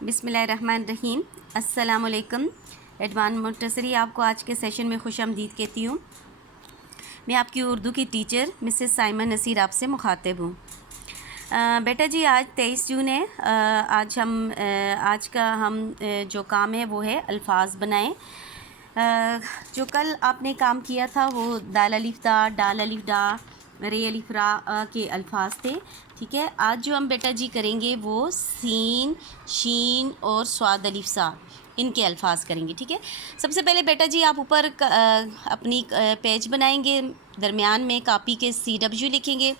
बिस्मिल्लाहिर्रहमानिर्रहीम। अस्सलाम वालेकुम। एडवान मुंतसरी आपको आज के सेशन में खुशामदीद कहती हूँ। मैं आपकी उर्दू की टीचर मिसेस साइमन नसीर आपसे मुखातिब हूँ। बेटा जी, आज 23 जून है। आज का जो काम है वो है अल्फाज बनाएं। जो कल आपने काम किया था वो दाल अलिफ दा, डाल अलिफ डा, रे अलिफ रा के अल्फाज थे। ठीक है, आज जो हम बेटा जी करेंगे वो सीन, शीन और स्वाद अलिफ सा, इनके अल्फाज करेंगे। ठीक है, सबसे पहले बेटा जी आप ऊपर अपनी पेज बनाएंगे, दरमियान में कापी के CW लिखेंगे।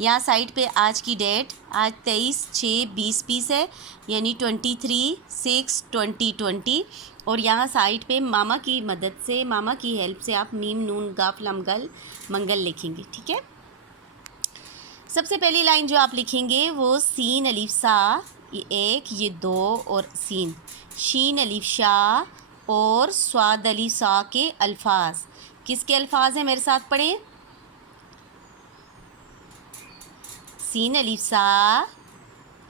यहाँ साइड पे आज की डेट, आज 23/6/2020 है, यानी 23/6/2020। और यहाँ साइड पे मामा की मदद से, मामा की हेल्प से आप मीम नून गाफ लम गल मंगल लिखेंगे। ठीक है, सबसे पहली लाइन जो आप लिखेंगे वो सीन अलिफ सा, ये एक, ये दो और सीन, शीन अलिफ शा और स्वाद अलिफ सा के अल्फाज। किसके अल्फाज हैं, मेरे साथ पढ़ें। सीन अलिफ सा,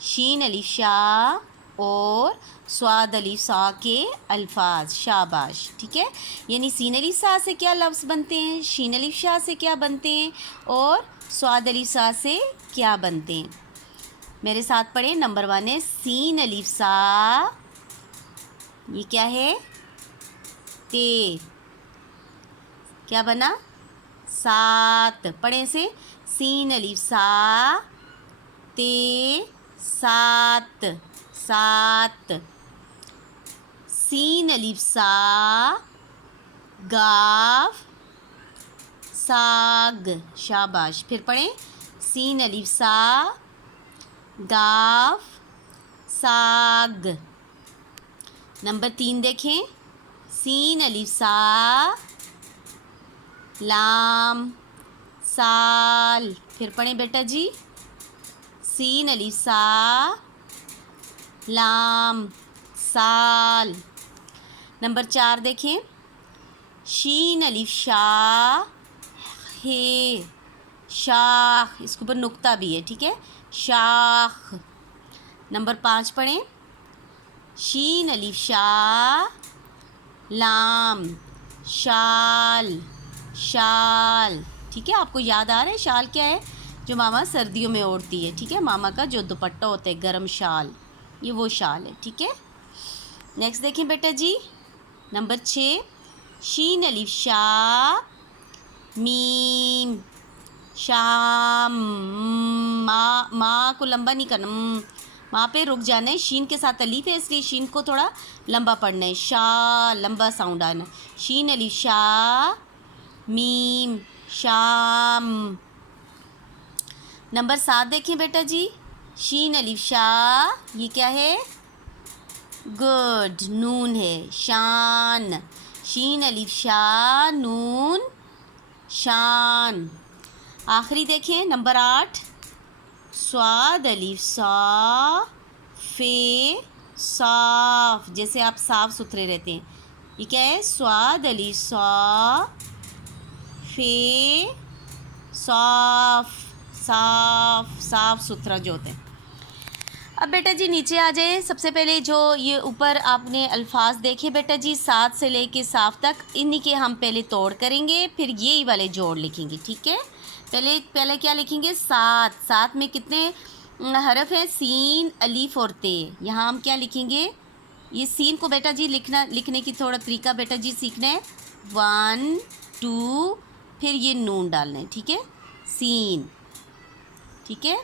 शीन अलिफ शा और स्वाद अलिफ सा के अल्फाज। शाबाश। ठीक है, यानी सीन अलिफ सा से क्या लफ्ज़ बनते हैं, शीन अलिफ शा से क्या बनते हैं और स्वाद अलिफ सा से क्या बनते हैं। मेरे साथ पढ़ें। नंबर 1 है सीन अलिफ सा, ये क्या है, ते, क्या बना, सात। पढ़ें से, सीन अलिफ सा, ते, सात, सात। सीन अलिफ सा, गाफ, साग। शाबाश। फिर पढ़ें, सीन अलिफ सा, गाफ, साग। नंबर 3 देखें, सीन अलिफ सा, लाम, साल। फिर पढ़ें बेटा जी, सीन अलिफ सा, लाम, साल। नंबर 4 देखें, शीन अलिफ शा, हे, शाख, इसके ऊपर नुक्ता भी है। ठीक है, शाख। नंबर 5 पढ़ें, शीन अलिफ शा, लाम, शाल, शाल। ठीक है, आपको याद आ रहा है शाल क्या है, जो मामा सर्दियों में ओढ़ती है। ठीक है, मामा का जो दुपट्टा होता है, गरम शाल, ये वो शाल है। ठीक है, नेक्स्ट देखें बेटा जी। नंबर 6, शीन अलिफ शा, मीम, शाम। माँ को लंबा नहीं करना, माँ पे रुक जाना है। शीन के साथ अलीफ है, इसलिए शीन को थोड़ा लंबा पढ़ना है। शा, लंबा साउंड आना। शीन अलिफ शा, मीम, शाम। नंबर 7 देखें बेटा जी, शीन अलिफ शा, ये क्या है, गुड, नून है, शान। शीन अलिफ शा, नून, शान। आखिरी देखें, नंबर 8, स्वाद अलिफ सा, फे, साफ। जैसे आप साफ सुथरे रहते हैं, ये क्या है, स्वाद अलिफ सा, फे, साफ, साफ, साफ सुथरा जो होता है। अब बेटा जी नीचे आ जाए। सबसे पहले जो ये ऊपर आपने अल्फाज देखे बेटा जी, सात से लेके साफ तक, इन्हीं के हम पहले तोड़ करेंगे, फिर यही वाले जोड़ लिखेंगे। ठीक है, पहले क्या लिखेंगे, सात। सात में कितने हरफ हैं, सीन, अलीफ और ते। यहाँ हम क्या लिखेंगे, ये सीन को बेटा जी लिखने की थोड़ा तरीका बेटा जी सीखना है। 1 2, फिर ये नून डालना है। ठीक है, सीन। ठीक है,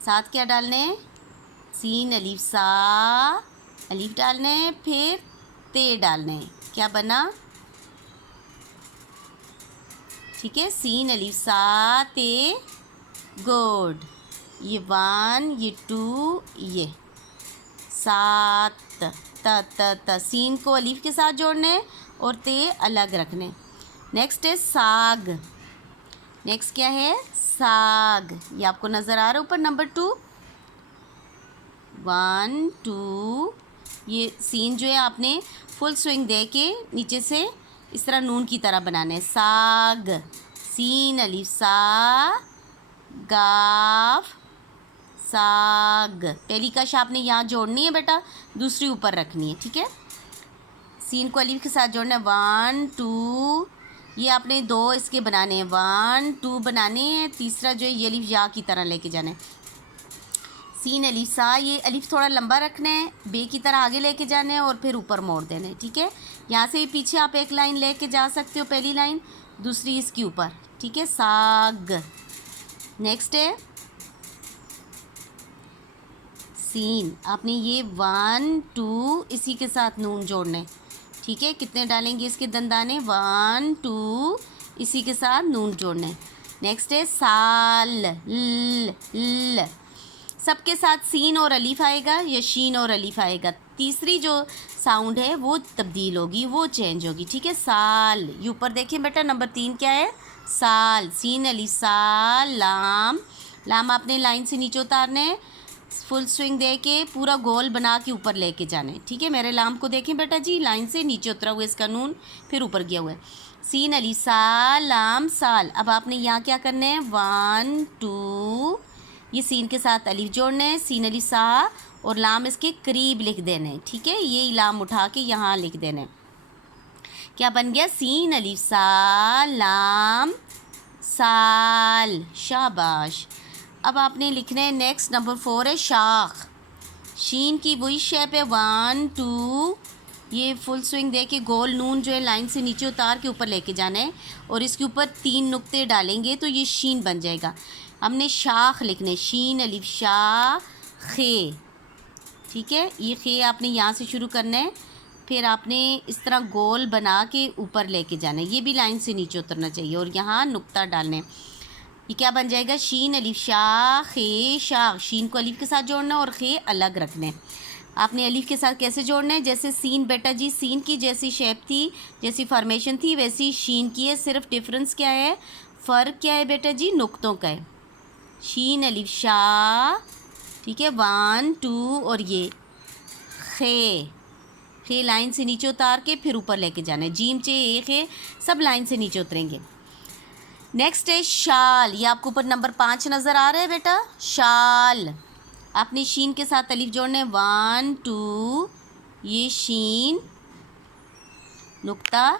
साथ क्या डालने हैं, सीन अलीफ सा, अलीफ डालने हैं, फिर ते डालने हैं। क्या बना, ठीक है, सीन अलीफ सा, ते, गुड। ये 1, ये 2, ये सात। त सीन को अलीफ के साथ जोड़ने और ते अलग रखने। नेक्स्ट है साग। नेक्स्ट क्या है, साग। ये आपको नज़र आ रहा है ऊपर। नंबर 2, 1 2, ये सीन जो है आपने फुल स्विंग दे के नीचे से इस तरह नून की तरह बनाना है। साग, सीन अलिफ सा, गाफ, साग। पहली कश आपने यहाँ जोड़नी है बेटा, दूसरी ऊपर रखनी है, ठीक है। सीन को अलिफ के साथ जोड़ना है, 1 2, ये आपने 2 इसके बनाने हैं, 1 2 बनाने हैं। तीसरा जो है ये अलिफ या की तरह लेके जाना है, सीन अलिफ सा। ये अलिफ थोड़ा लंबा रखना है, बे की तरह आगे लेके जाना है और फिर ऊपर मोड़ देना है, ठीक है। यहाँ से पीछे आप एक लाइन लेके जा सकते हो, पहली लाइन, दूसरी इसके ऊपर, ठीक है, साग। नेक्स्ट है सीन, आपने ये 1 2 इसी के साथ नून जोड़ना है, ठीक है। कितने डालेंगे इसके दंदाने, 1 2 इसी के साथ नून जोड़ना है। नेक्स्ट है साल, ल सबके साथ सीन और अलीफ आएगा या शीन और अलीफ आएगा। तीसरी जो साउंड है वो तब्दील होगी, वो चेंज होगी, ठीक है। साल, ये ऊपर देखिए बेटा, नंबर 3 क्या है, साल। सीन अलीफ साल, लाम, लाम आपने लाइन से नीचे उतारना है, फुल स्विंग दे के पूरा गोल बना के ऊपर लेके जाना है, ठीक है। मेरे लाम को देखें बेटा जी, लाइन से नीचे उतरा हुआ इसका नून, फिर ऊपर गया हुआ है। सीन अलीफ साल, लाम साल। अब आपने यहाँ क्या करना है, 1 2, ये सीन के साथ अलिफ जोड़ना है, सीन अलिफ सा, और लाम इसके करीब लिख देना है, ठीक है। ये लाम उठा के यहाँ लिख देना है। क्या बन गया, सीन अलिफ सा लाम साल, शाबाश। अब आपने लिखना है नेक्स्ट, नंबर 4 है शाख। शीन की वही शेप है, 1 2, ये फुल स्विंग दे के गोल नून जो है लाइन से नीचे उतार के ऊपर लेके जाना है और इसके ऊपर 3 नुक्ते डालेंगे तो ये शीन बन जाएगा। हमने शाख लिखने, शीन अलिफ शाह खे, ठीक है। ये खे आपने यहाँ से शुरू करना है, फिर आपने इस तरह गोल बना के ऊपर लेके जाना है, ये भी लाइन से नीचे उतरना चाहिए और यहाँ नुक्ता डालना है। ये क्या बन जाएगा, शीन अलिफ शाह खे शाख। शीन को अलिफ के साथ जोड़ना है और खे अलग रखना है। आपने अलिफ के साथ कैसे जोड़ना है, जैसे सीन बेटा जी, सीन की जैसी शेप थी, जैसी फॉर्मेशन थी, वैसी शीन की है। सिर्फ डिफरेंस क्या है, फ़र्क क्या है बेटा जी, नुक्तों का है। शीन अलिफ शाह, ठीक है, 1 2, और ये खे, खे लाइन से नीचे उतार के फिर ऊपर लेके जाना है। जीम चे ए खे सब लाइन से नीचे उतरेंगे। नेक्स्ट है शाल, ये आपको ऊपर नंबर 5 नज़र आ रहा है बेटा, शाल। आपने शीन के साथ अलिफ जोड़ने, 1 2, ये शीन नुक्ता,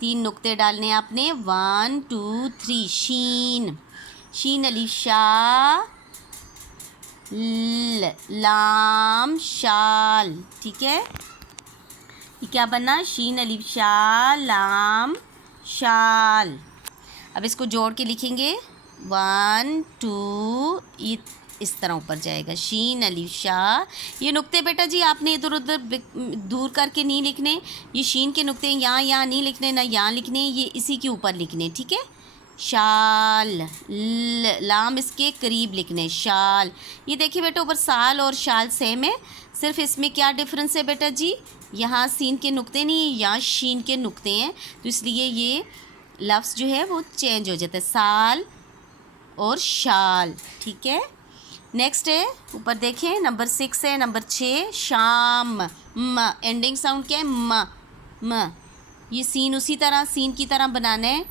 3 नुक्ते डालने आपने, 1 2 3, शीन। शीन अलिफ शाह लाम शाल, ठीक है। ये क्या बना, शीन अलिफ शाह लाम शाल। अब इसको जोड़ के लिखेंगे, 1 2, ये इस तरह ऊपर जाएगा, शीन अलिफ शाह। ये नुक्ते बेटा जी आपने इधर उधर दूर करके नहीं लिखने, ये शीन के नुक्ते यहाँ नहीं लिखने, ना यहाँ लिखने, ये इसी के ऊपर लिखने, ठीक है। शाल, लाम इसके करीब लिखने, शाल। ये देखिए बेटा, ऊपर साल और शाल सेम है, सिर्फ इसमें क्या डिफरेंस है बेटा जी, यहाँ सीन के नुक्ते नहीं, यहाँ शीन के नुक्ते हैं, तो इसलिए ये लफ्ज़ जो है वो चेंज हो जाता है, साल और शाल, ठीक है। नेक्स्ट है, ऊपर देखें, नंबर 6 है, नंबर 6 शाम, म, एंडिंग साउंड क्या है, म। ये सीन उसी तरह सीन की तरह बनाना है,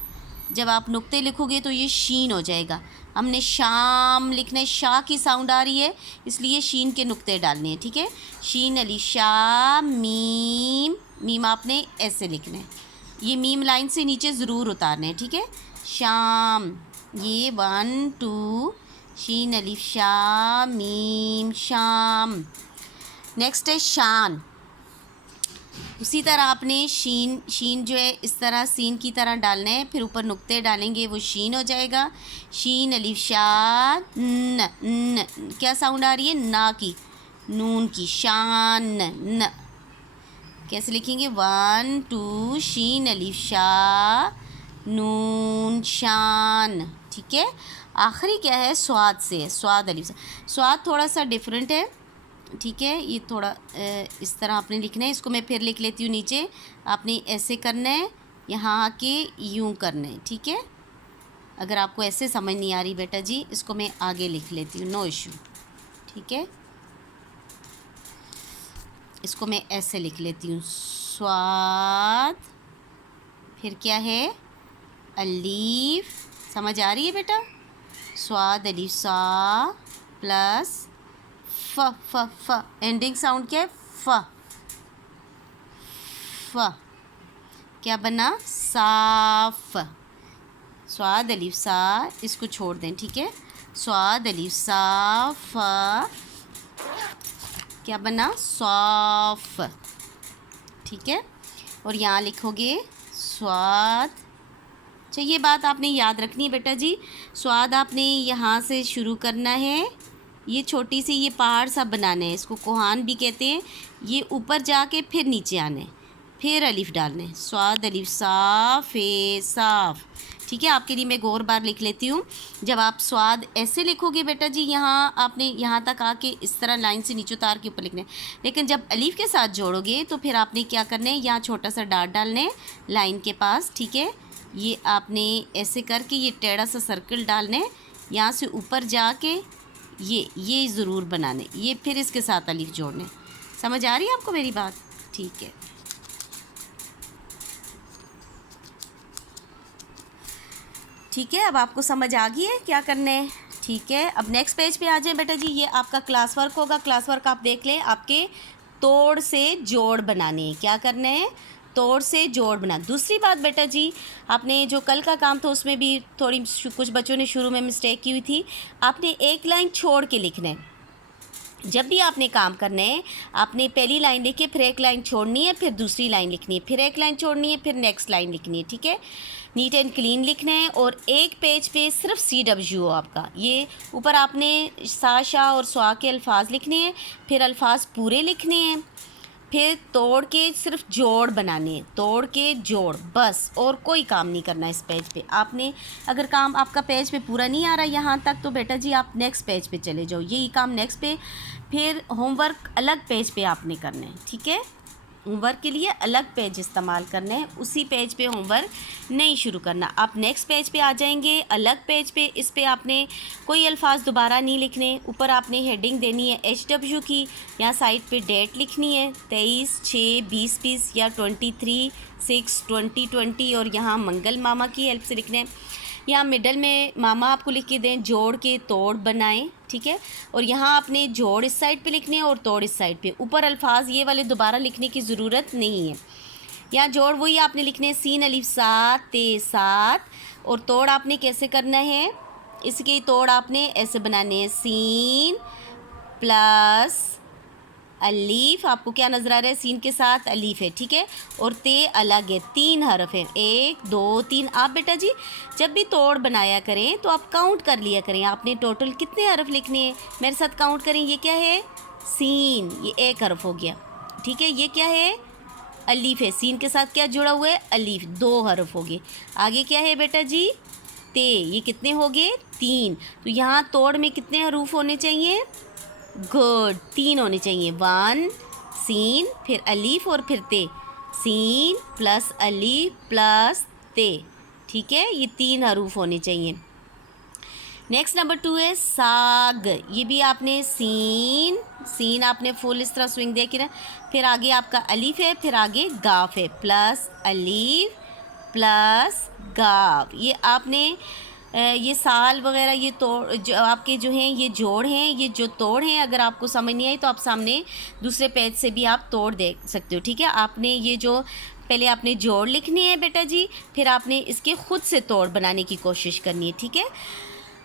जब आप नुक्ते लिखोगे तो ये शीन हो जाएगा। हमने शाम लिखना है, शाह की साउंड आ रही है इसलिए शीन के नुक्ते डालने हैं, ठीक है। शीन अली शाह मीम, मीम आपने ऐसे लिखना है, ये मीम लाइन से नीचे ज़रूर उतारना है, ठीक है। शाम, ये 1 2, शीन अलिफ शाह मीम शाम। नेक्स्ट है शान, उसी तरह आपने शीन जो है इस तरह सीन की तरह डालना है, फिर ऊपर नुक्ते डालेंगे, वो शीन हो जाएगा। शीन अलिफ शान, न क्या साउंड आ रही है, ना की, नून की, शान न। कैसे लिखेंगे, 1 2, शीन अलिफ शाह नून शान, ठीक है। आखिरी क्या है, स्वाद से, स्वाद अलिफ, स्वाद थोड़ा सा डिफरेंट है, ठीक है। ये थोड़ा इस तरह आपने लिखना है, इसको मैं फिर लिख लेती हूँ नीचे, आपने ऐसे करना है, यहाँ आके यूँ करना है, ठीक है। अगर आपको ऐसे समझ नहीं आ रही बेटा जी, इसको मैं आगे लिख लेती हूँ, नो इशू, ठीक है। इसको मैं ऐसे लिख लेती हूँ, स्वाद, फिर क्या है, अलीफ, समझ आ रही है बेटा, स्वाद अलीफ सा, प्लस फ फ फ, एंडिंग साउंड क्या है? फ फ, क्या बना? साफ। स्वाद अलिफ सा, इसको छोड़ दें, ठीक है। स्वाद अलिफ सा फ, क्या बना? सौफ, ठीक है। और यहाँ लिखोगे स्वाद। अच्छा, ये बात आपने याद रखनी है बेटा जी, स्वाद आपने यहाँ से शुरू करना है, ये छोटी सी ये पहाड़ सा बनाना है, इसको कोहान भी कहते हैं। ये ऊपर जाके फिर नीचे आने, फिर अलिफ डालने, स्वाद अलिफ साफ ए साफ, ठीक है। आपके लिए मैं और बार लिख लेती हूँ। जब आप स्वाद ऐसे लिखोगे बेटा जी, यहाँ आपने यहाँ तक आके इस तरह लाइन से नीचे उतार के ऊपर लिखना है, लेकिन जब अलीफ के साथ जोड़ोगे तो फिर आपने क्या करना है, यहाँ छोटा सा डाट डालने लाइन के पास, ठीक है। ये आपने ऐसे करके ये टेढ़ा सा सर्कल डालने, यहाँ से ऊपर जाके ये ज़रूर बनाने, ये फिर इसके साथ अलीफ जोड़ने। समझ आ रही है आपको मेरी बात? ठीक है। ठीक है, अब आपको समझ आ गई है क्या करना है, ठीक है। अब नेक्स्ट पेज पे आ जाए बेटा जी, ये आपका क्लास वर्क होगा। क्लास वर्क आप देख लें, आपके तोड़ से जोड़ बनाने हैं। क्या करना है? तोड़ से जोड़ बना। दूसरी बात बेटा जी, आपने जो कल का काम था उसमें भी थोड़ी कुछ बच्चों ने शुरू में मिस्टेक की हुई थी। आपने एक लाइन छोड़ के लिखना है। जब भी आपने काम करना है, आपने पहली लाइन लिखी, फिर एक लाइन छोड़नी है, फिर दूसरी लाइन लिखनी है, फिर एक लाइन छोड़नी है, फिर नेक्स्ट लाइन लिखनी है, ठीक है। नीट एंड क्लीन लिखना है। और एक पेज पे सिर्फ CW हो आपका, ये ऊपर आपने सा शाह और स्वा के अल्फाज लिखने हैं, फिर अल्फाज पूरे लिखने हैं, फिर तोड़ के सिर्फ जोड़ बनाने हैं, तोड़ के जोड़, बस और कोई काम नहीं करना इस पेज पे। आपने अगर काम आपका पेज पे पूरा नहीं आ रहा यहाँ तक, तो बेटा जी आप नेक्स्ट पेज पे चले जाओ, यही काम नेक्स्ट पे। फिर होमवर्क अलग पेज पे आपने करना है, ठीक है। होमवर्क के लिए अलग पेज इस्तेमाल करना है, उसी पेज पे होमवर्क नहीं शुरू करना। आप नेक्स्ट पेज पे आ जाएंगे, अलग पेज पे, इस पे आपने कोई अल्फाज दोबारा नहीं लिखने। ऊपर आपने हेडिंग देनी है HW की, यहाँ साइड पे डेट लिखनी है 23/6/2020 या 23/6/2020, और यहाँ मंगल मामा की हेल्प से लिखना है। यहाँ मिडल में मामा आपको लिख के दें, जोड़ के तोड़ बनाएं, ठीक है। और यहाँ आपने जोड़ इस साइड पे लिखने हैं और तोड़ इस साइड पे। ऊपर अल्फाज ये वाले दोबारा लिखने की ज़रूरत नहीं है। यहाँ जोड़ वही आपने लिखने हैं, सीन अलिफ सात ते सात। और तोड़ आपने कैसे करना है, इसके तोड़ आपने ऐसे बनाने हैं, सीन प्लस अलीफ, आपको क्या नज़र आ रहा है, सीन के साथ अलीफ है, ठीक है। और ते अलग है, 3 हरफ है, 1 2 3। आप बेटा जी जब भी तोड़ बनाया करें तो आप काउंट कर लिया करें, आपने टोटल कितने हरफ लिखने हैं, मेरे साथ काउंट करें। ये क्या है? सीन, ये 1 हरफ हो गया, ठीक है। ये क्या है? अलीफ है, सीन के साथ क्या जुड़ा हुआ है? अलीफ, 2 हरफ हो गए। आगे क्या है बेटा जी? ते, ये कितने हो गए? 3। तो यहाँ तोड़ में कितने हरूफ होने चाहिए? गुड, 3 होने चाहिए। 1 सीन, फिर अलीफ और फिर ते, सीन प्लस अलीफ प्लस ते, ठीक है। ये 3 हरूफ होने चाहिए। नेक्स्ट नंबर 2 है साग। ये भी आपने सीन आपने फुल इस तरह स्विंग देखी ना, फिर आगे आपका अलीफ है, फिर आगे गाफ है, प्लस अलीफ प्लस गाफ। ये आपने ये साल वगैरह ये तोड़ जो आपके जो हैं ये जोड़ हैं, ये जो तोड़ हैं, अगर आपको समझ नहीं आई तो आप सामने दूसरे पेज से भी आप तोड़ देख सकते हो, ठीक है। आपने ये जो पहले आपने जोड़ लिखनी है बेटा जी, फिर आपने इसके खुद से तोड़ बनाने की कोशिश करनी है, ठीक है।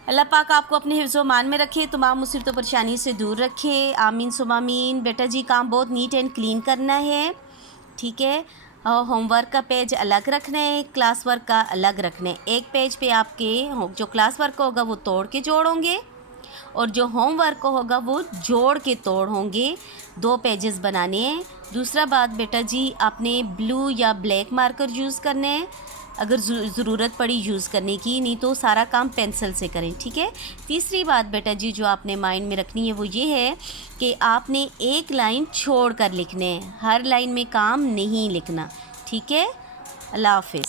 अल्लाह पाक आपको अपने हिफ्ज़ मान में रखे, तमाम मुसीबतों परेशानी से दूर रखे, आमीन सुमामीन। बेटा जी काम बहुत नीट एंड क्लीन करना है, ठीक है। होमवर्क का पेज अलग रखना है, क्लास वर्क का अलग रखना है। एक पेज पे आपके जो क्लास वर्क होगा वो तोड़ के जोड़ होंगे, और जो होमवर्क होगा वो जोड़ के तोड़ होंगे। 2 पेजेस बनाने हैं। दूसरा बात बेटा जी, आपने ब्लू या ब्लैक मार्कर यूज़ करने हैं, अगर ज़रूरत पड़ी यूज़ करने की, नहीं तो सारा काम पेंसिल से करें, ठीक है। तीसरी बात बेटा जी जो आपने माइंड में रखनी है वो ये है कि आपने एक लाइन छोड़ कर लिखने हैं, हर लाइन में काम नहीं लिखना, ठीक है। अल्लाह हाफ़िज़।